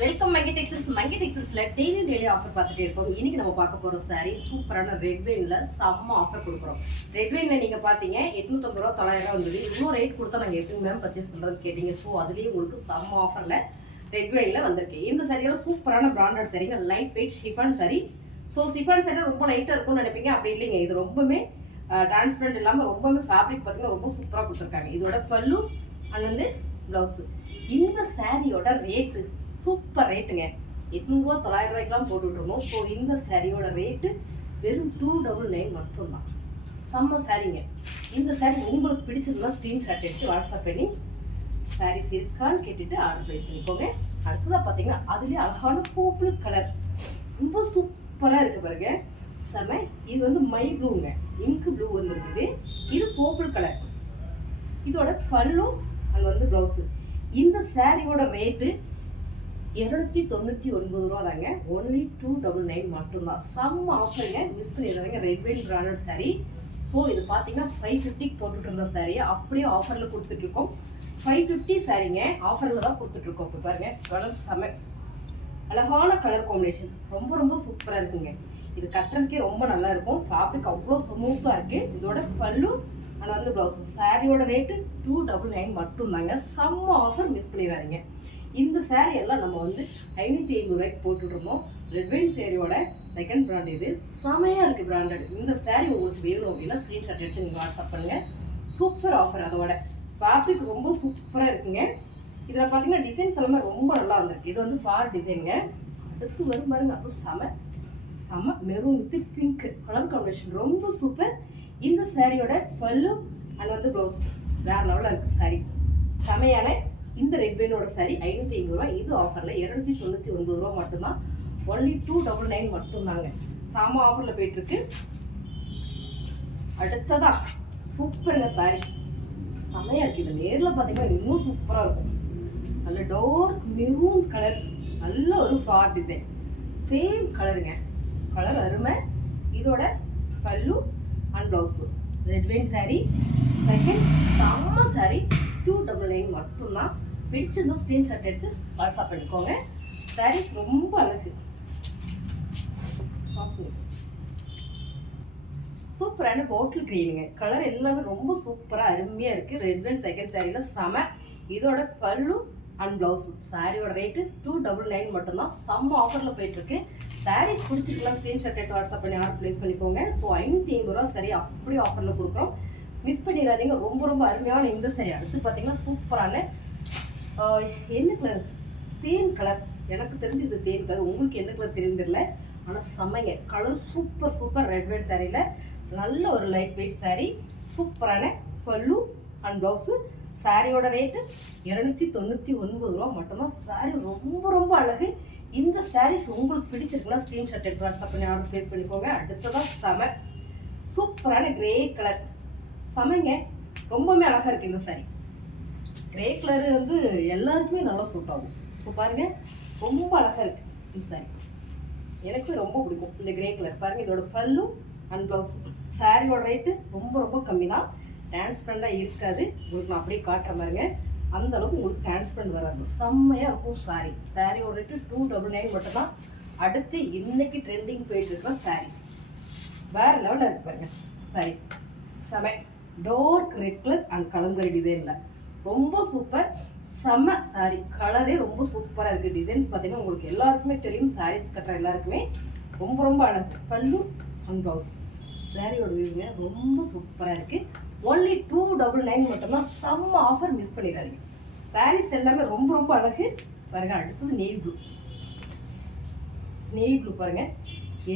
Welcome மங்கி டெக்ஸ்டைல்ஸ்ல daily offer பார்த்துட்டே இருக்கோம். இன்னைக்கு நம்ம பார்க்க போற saree சூப்பரான ரெட் வெயின்ல செம்ம ஆஃபர் கொடுக்குறோம். ரெட் வெயின்ல நீங்க பாத்தீங்க 850 ரூபா 900 ரூபா வந்தது. இன்னும் ரேட் கொடுத்தா நாங்க எப்படி மேம் பர்ச்சேஸ் பண்றது கேட்டீங்க. ஸோ அதுலயே உங்களுக்கு செம்ம ஆஃபர்ல ரெட் வெயின்ல வந்திருக்கு. இந்த சாரியில சூப்பரான பிராண்டட் சாரிங்க, light weight chiffon sorry. So chiffon sorry ரொம்ப லைட்டா இருக்கும்னு நினைப்பீங்க, அப்படி இல்லைங்க. இது ரொம்பவே டிரான்ஸ்பரண்ட் இல்லாமல் ரொம்பவே ஃபேப்ரிக் பார்த்தீங்கன்னா ரொம்ப சூப்பராக கொடுத்துருக்காங்க. இதோட பல்லு அண்ட் வந்து ப்ளவுஸு. இந்த சாரியோட ரேட்டு சூப்பர் ரேட்டுங்க. 800 ரூபா 900 ரூபாய்க்குலாம் போட்டுட்ருக்கோம். ஸோ இந்த சாரியோட ரேட்டு வெறும் 299 மட்டும்தான். செம்ம சாரிங்க. இந்த சாரி உங்களுக்கு பிடிச்சதுன்னா ஸ்க்ரீன்ஷாட் எடுத்து வாட்ஸ்அப் பண்ணி சாரீஸ் இருக்கான்னு கேட்டுட்டு ஆர்டர் ப்ளேஸ் பண்ணிக்கோங்க. அடுத்ததாக பார்த்தீங்கன்னா அதுலேயே அழகான பர்பிள் கலர் ரொம்ப சூப்பராக இருக்குது பாருங்க, செம. இது வந்து மை ப்ளூங்க, இங்கு ப்ளூ வந்துருக்குது. இது பர்பிள் கலர். இதோட பல்லு அண்ட் வந்து ப்ளவுஸு. இந்த சாரியோட ரேட்டு 299 ரூபா தாங்க. ஒன்லி 299 மட்டும்தான். செம்ம ஆஃபருங்க, மிஸ் பண்ணிடுறாங்க. Red vein branded sari. So இது பார்த்தீங்கன்னா 550 போட்டுட்டு இருந்த சாரியை அப்படியே ஆஃபரில் கொடுத்துட்ருக்கோம். 550 சாரிங்க, ஆஃபரில் தான் கொடுத்துட்ருக்கோம். இப்போ பாருங்க, கலர் செம அழகான கலர் காம்பினேஷன், ரொம்ப ரொம்ப சூப்பராக இருக்குங்க. இது கட்டுறதுக்கே ரொம்ப நல்லா இருக்கும். ஃபேப்ரிக் அவ்வளோ ஸ்மூத்தாக இருக்குது. இதோட பல்லு அண்ட் வந்து ப்ளவுஸு. சாரியோட ரேட்டு 299 மட்டும்தாங்க. செம்ம ஆஃபர், மிஸ் பண்ணிடாதீங்க. இந்த சாரீ எல்லாம் நம்ம வந்து 550 ரூபாய்க்கு போட்டுட்ருந்தோம். ரெட் வெயின் சாரியோட செகண்ட் பிராண்ட் இது. செமையாக இருக்குது பிராண்டட். இந்த சாரீ உங்களுக்கு வேணும் அப்படின்னா ஸ்க்ரீன்ஷாட் எடுத்து நீங்கள் வாட்ஸ்அப் பண்ணுங்கள். Super offer. அதோட ஃபேப்ரிக் ரொம்ப சூப்பராக இருக்குங்க. இதில் பார்த்தீங்கன்னா டிசைன்ஸ் எல்லாமே ரொம்ப நல்லா வந்திருக்கு. இது வந்து ஃபார் டிசைனுங்க. அடுத்து வரும் பாருங்க, அது செம maroon with pink colour combination, ரொம்ப சூப்பர். இந்த சாரியோட பல்லு அண்ட் வந்து ப்ளவுஸ் வேற லெவலில் இருக்குது. சாரி செமையான இந்த ரெட் வெயினோட சாரி 550 ரூபா. இது ஆஃபரில் 299 ரூபா மட்டும்தான். ஒன்லி 299 மட்டும்தாங்க. சாம ஆஃபரில் போயிட்டுருக்கு. அடுத்ததா சூப்பருங்க சாரி, செமையாக இருக்குது. இது நேரில் பார்த்தீங்கன்னா இன்னும் சூப்பராக இருக்கும். நல்ல டார்க் மெரூன் கலர், நல்ல ஒரு ஃப்ளார் டிசைன், சேம் கலருங்க. கலர் அருமை. இதோட pallu and blouse. Red vein sari second செம்ம சாரி. 299 மட்டும்தான். பிடிச்சிருந்தா ஸ்க்ரீன்ஷாட் எடுத்து வாட்ஸ்அப் பண்ணிக்கோங்க. சாரீஸ் ரொம்ப அழகு, சூப்பரான பாட்டில் கிரீனுங்க. கலர் எல்லாமே ரொம்ப சூப்பராக அருமையாக இருக்குது. ரெட் வெயின் செகண்ட் சாரியில் செம. இதோட பல்லு அண்ட் ப்ளவுஸு. சாரியோட ரேட்டு 299 மட்டும்தான். செம்ம ஆஃபரில் போயிட்டுருக்கு. சாரீஸ் பிடிச்சிருக்கலாம் ஸ்க்ரீன்ஷாட் எடுத்து வாட்ஸ்அப் பண்ணி ஆர்டர் ப்ளேஸ் பண்ணிக்கோங்க. ஸோ 550 ரூபா சரி அப்படியே ஆஃபரில் கொடுக்குறோம். மிஸ் பண்ணிடாதீங்க. ரொம்ப ரொம்ப அருமையான இந்த சாரி. அடுத்து பார்த்தீங்கன்னா சூப்பரான என்ன கலர், தேன் கலர். எனக்கு தெரிஞ்சு இது தேன் கலர், உங்களுக்கு என்ன கலர் தெரியுதில்ல. ஆனால் செம்மைங்க கலர், சூப்பர். ரெட் வெயின் சாரியில் நல்ல ஒரு லைட் வெயிட் சாரி. சூப்பரான பல்லு அண்ட் ப்ளவுஸு. சாரியோட ரேட்டு 299 ரூபா மட்டும்தான். சாரி ரொம்ப அழகு. இந்த சாரீஸ் உங்களுக்கு பிடிச்சிருக்குன்னா ஸ்க்ரீன்ஷாட் எடுத்து வாட்ஸ்அப் பண்ணி ஆர்டர் ப்ளேஸ் பண்ணிக்கோங்க. அடுத்ததான் செம சூப்பரான கிரே கலர், செமைங்க. ரொம்பவுமே அழகாக இருக்குது இந்த சாரி. கிரே கலரு வந்து எல்லாருக்குமே நல்லா சூட் ஆகும். ஸோ பாருங்கள், ரொம்ப அழகாக இருக்குது இந்த சாரி. எனக்கு ரொம்ப பிடிக்கும் இந்த கிரே கலர். பாருங்கள், இதோட பல்லு அண்ட் ப்ளவுஸ். சாரியோட ரேட்டு ரொம்ப கம்மி தான். டிரான்ஸ்பரண்டாக இருக்காது. உங்களுக்கு நான் அப்படியே காட்டுற பாருங்க, அந்த அளவுக்கு உங்களுக்கு டிரான்ஸ்பரண்ட் வராது. செம்மையாக இருக்கும் சாரி. சாரியோட ரேட்டு 299 மட்டும்தான். அடுத்து இன்னைக்கு ட்ரெண்டிங் போயிட்டு இருக்கிற சாரீஸ் வேறு லெவலில் இருக்கு பாருங்க. சாரி செம dark red colour and Kalamkari டிசைனில் ரொம்ப சூப்பர். செம்ம சாரி. கலரே ரொம்ப சூப்பராக இருக்குது. டிசைன்ஸ் பார்த்தீங்கன்னா உங்களுக்கு எல்லாருக்குமே தெரியும். சாரீஸ் கட்டுற எல்லாருக்குமே ரொம்ப அழகு. பல்லு அண்ட் ப்ளவுஸ். சாரியோட வியூங்க ரொம்ப சூப்பராக இருக்குது. ஒன்லி 299 மட்டும்தான். செம்ம ஆஃபர், மிஸ் பண்ணிடாதீங்க. சாரீஸ் எல்லாமே ரொம்ப அழகு. பாருங்க, அடுத்தது நேவி ப்ளூ பாருங்க,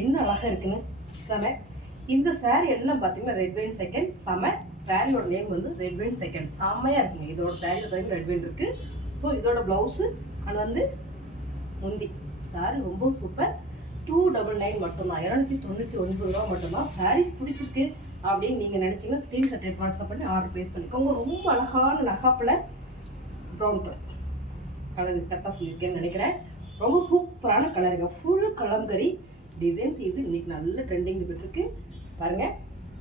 என்ன அழகாக இருக்குன்னு. செம. இந்த சாரி எல்லாம் பார்த்தீங்கன்னா ரெட் வெயின் செகண்ட் செம. சாரியோட நேம் வந்து ரெட் வெயின் செகண்ட், செம்மையாக இருக்குங்க. இதோட சாரியில் பார்த்தீங்கன்னா ரெட் வெயின் இருக்குது. ஸோ இதோட ப்ளவுஸு அண்ட் வந்து முந்தி. சாரி ரொம்ப சூப்பர். 299 மட்டும்தான். 299 ரூபா மட்டும்தான். சாரீஸ் பிடிச்சிருக்கு அப்படின்னு நீங்கள் நினச்சிங்கன்னா ஸ்க்ரீன்ஷாட் எடுத்து வாட்ஸ்அப் பண்ணி ஆர்டர் ப்ளேஸ் பண்ணிக்கோங்க. ரொம்ப அழகான நகாப்பில் ப்ரௌன் கலர் கரெக்டாக சொல்லியிருக்கேன்னு நினைக்கிறேன். ரொம்ப சூப்பரான கலருங்க. Full kalamkari designs. இது இன்னைக்கு நல்ல ட்ரெண்டிங் போயிட்டுருக்கு பாருங்கள்.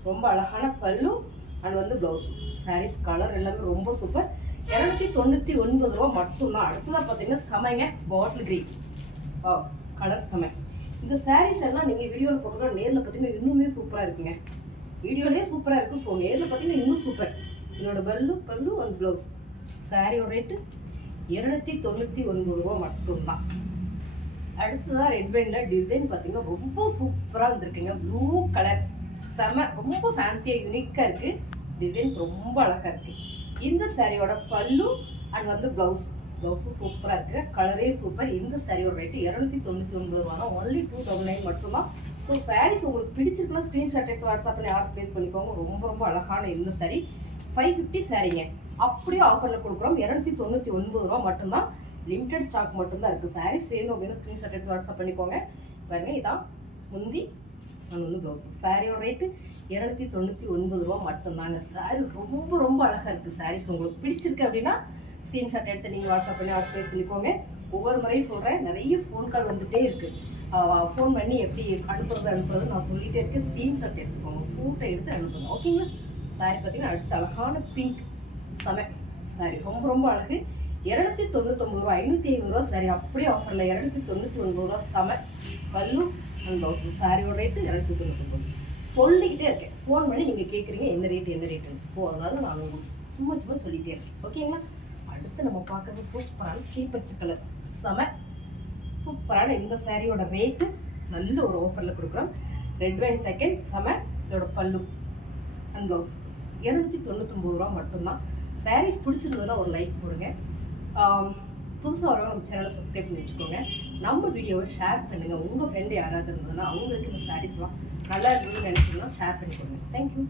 ரொம்ப அழகான பல்லு அண்ட் வந்து ப்ளவுஸ். சாரீஸ் கலர் எல்லாமே ரொம்ப சூப்பர். 299 ரூபா மட்டும்தான். அடுத்ததாக பார்த்தீங்கன்னா சமைங்க பாட்டில் கிரீன். கலர் செமை. இந்த சாரீஸ் எல்லாம் நீங்கள் வீடியோவில் போடுறோம், நேரில் பார்த்தீங்கன்னா இன்னுமே சூப்பராக இருக்குங்க. வீடியோலேயே சூப்பராக இருக்கும். ஸோ நேரில் பார்த்தீங்கன்னா இன்னும் சூப்பர். இதோட பல்லு அண்ட் ப்ளவுஸ். சாரியோட ரேட்டு 299 ரூபா மட்டும்தான். அடுத்ததாக ரெட் பெயிண்டில் டிசைன் பார்த்தீங்கன்னா ரொம்ப சூப்பராக வந்திருக்குங்க. ப்ளூ கலர் செம, ரொம்ப ஃபேன்சியாக யூனிக்காக இருக்குது. டிசைன்ஸ் ரொம்ப அழகாக இருக்குது. இந்த சாரியோட பல்லு அண்ட் வந்து ப்ளவுஸும் சூப்பராக இருக்குது. கலரே சூப்பர். இந்த சாரியோட ரேட்டு 299 ரூபா தான். ஒன்லி 299 மட்டும்தான். ஸோ சாரீஸ் உங்களுக்கு பிடிச்சிருக்குன்னா ஸ்க்ரீன்ஷாட் எடுத்து வாட்ஸ்அப்பில் ஆர்டர் ப்ளேஸ் பண்ணிக்கோங்க. ரொம்ப ரொம்ப அழகான இந்த சாரி 550 சாரீங்க. அப்படியே ஆஃபரில் கொடுக்குறோம். 299 ரூபா மட்டும்தான். லிமிடெட் ஸ்டாக் மட்டும்தான் இருக்குது. சாரீஸ் வேணும் அப்படின்னா ஸ்க்ரீன்ஷாட் எடுத்து வாட்ஸ்அப் பண்ணிக்கோங்க. பாருங்க, இதான் முந்தி நான் வந்து ப்ளவுஸ். சாரியோட ரேட்டு 299 ரூபா மட்டும்தாங்க. சாரி ரொம்ப ரொம்ப அழகாக இருக்குது. சாரீஸ் உங்களுக்கு பிடிச்சிருக்கு அப்படின்னா ஸ்க்ரீன்ஷாட் எடுத்து நீங்கள் வாட்ஸ்அப் பண்ணி ஆர்டர் ப்ளேஸ் பண்ணிக்கோங்க. ஒவ்வொரு முறையும் சொல்கிறேன், நிறைய ஃபோன் கால் வந்துகிட்டே இருக்குது. ஃபோன் பண்ணி எப்படி அனுப்புறது நான் சொல்லிகிட்டே இருக்கேன். ஸ்க்ரீன்ஷாட் எடுத்துக்கோங்க, ஃபோட்டோ எடுத்து அனுப்புங்க. ஓகேங்களா? சாரி பார்த்தீங்கன்னா அடுத்த அழகான பிங்க் செம சாரி. ரொம்ப ரொம்ப அழகு. 299 ரூபா. 550 ரூபா சாரி அப்படியே ஆஃபரில் 299 ரூபா செம. பல்லு அண்ட் ப்ளவுஸு. சாரியோட ரேட்டு 299. சொல்லிக்கிட்டே இருக்கேன். ஃபோன் பண்ணி நீங்கள் கேட்குறீங்க என்ன ரேட்டுன்னு. ஸோ அதனால் நான் உங்களுக்கு சும்மா சொல்லிகிட்டே இருக்கேன். ஓகேங்களா? அடுத்து நம்ம பார்க்குறது சூப்பரான கீப்பச்சு கலர் செம சூப்பரான இந்த சாரியோட ரேட்டு நல்ல ஒரு ஆஃபரில் கொடுக்குறோம். ரெட் வைன் செகண்ட் செம. இதோட பல்லு அண்ட் ப்ளவுஸ் 299 ரூபா மட்டும்தான். சாரீஸ் பிடிச்சிருந்ததுன்னா ஒரு லைக் போடுங்க. புதுசாக வரவங்க நம்ம சேனலை சப்ஸ்கிரைப் பண்ணி வச்சுக்கோங்க. நம்ம வீடியோவை ஷேர் பண்ணுங்கள். உங்கள் ஃப்ரெண்டு யாராவது இருந்ததுன்னா அவங்களுக்கு இந்த சாரீஸ்லாம் நல்லா இருக்குன்னு நினச்சிங்கன்னா ஷேர் பண்ணிக்கோங்க. தேங்க்யூ.